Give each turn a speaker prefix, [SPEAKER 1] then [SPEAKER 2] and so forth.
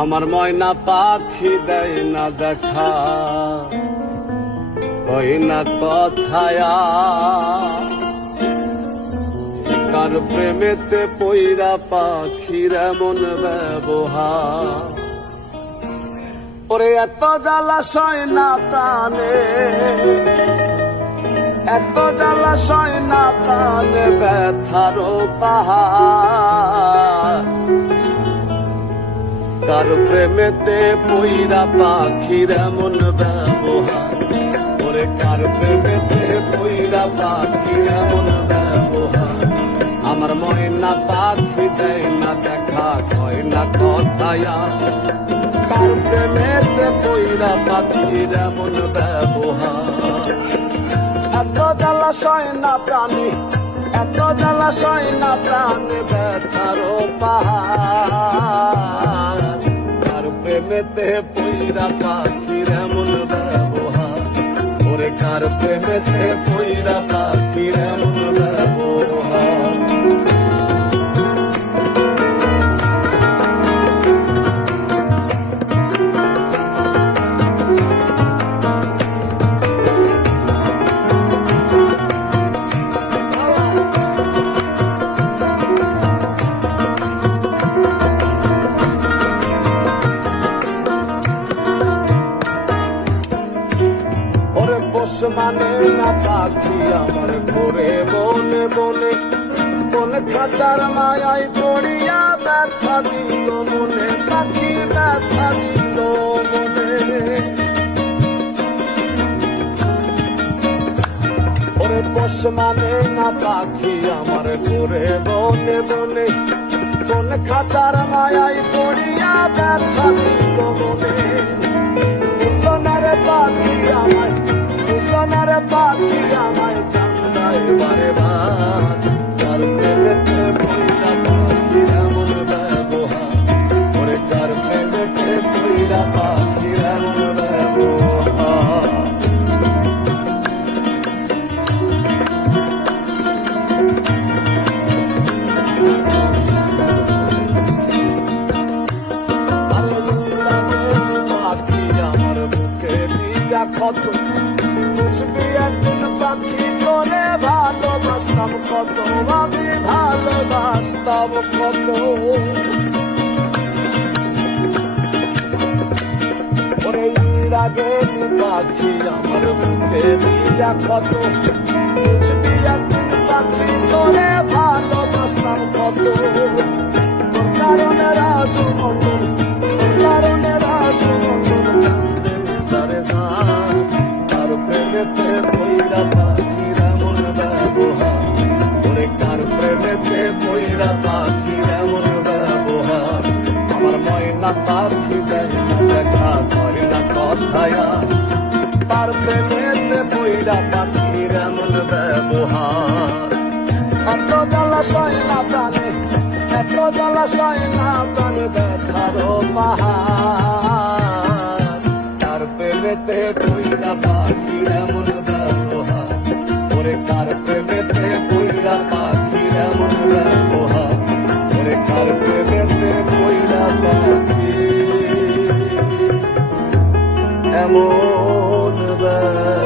[SPEAKER 1] আমার ময়না পাখি দেয় না দেখা। কই না কথায়া কার প্রেমেতে পইরা পাখির এমন ব্যবহার। ওরে এত জ্বালাশয় না প্রাণে, এত জ্বালাশয় না প্রাণে ব্যথারো পাহাড় কার প্রেমেতে পইরা পাখির এমন ব্যবহার। ওরে কার প্রেমেতে পইরা পাখির এমন ব্যবহার? আমার ময়না পাখি দেয় না দেখা, কয় না কথায়া কার প্রেমেতে পইরা পাখির এমন ব্যবহার? এত জ্বালাশয় না প্রাণী, এত জ্বালাশয় না প্রাণে ব্যথারো পাহাড়। প্রেমেতে পইরা পাখির এমন ব্যবহার। ওরে কার প্রেমেতে পইরা পাখির এমন ব্যবহার? পোষ মানে না পাখি আমার ঘুরে বনে বনে। বনে খাঁচার মায়াই পড়িয়া ব্যথা দিল মনে, পাখি ব্যথা দিল মনে। ওরে পোষ মানে না পাখি আমার ঘুরে বনে বনে। বনে খাঁচার মায়াই পড়িয়া ব্যথা দিল মনে। পাখি আমায় উল্লনারে পাখি আমায় চান্দায় বারে বার। তার প্রেমেতে পইরা পাখি এমন ব্যবহার। ওরে তার প্রেমেতে পইরা পাখি কত বুঝবি একদিন পাখি করে ভালোবাসতাম কত আমি ভালোবাসতাম কত রাগে পাখি আমার বুকে দিয়া কত বুঝবি একদিন পাখি করে পইরা পাখির এমন ব্যবহার ওরে কার প্রেমেতে পইরা পাখির এমন ব্যবহার আমার ময়না পাখি দেয় করে জলাশয় না প্রাণে এত জলাশয় না প্রাণে ব্যথারো পাহাড় এমন বা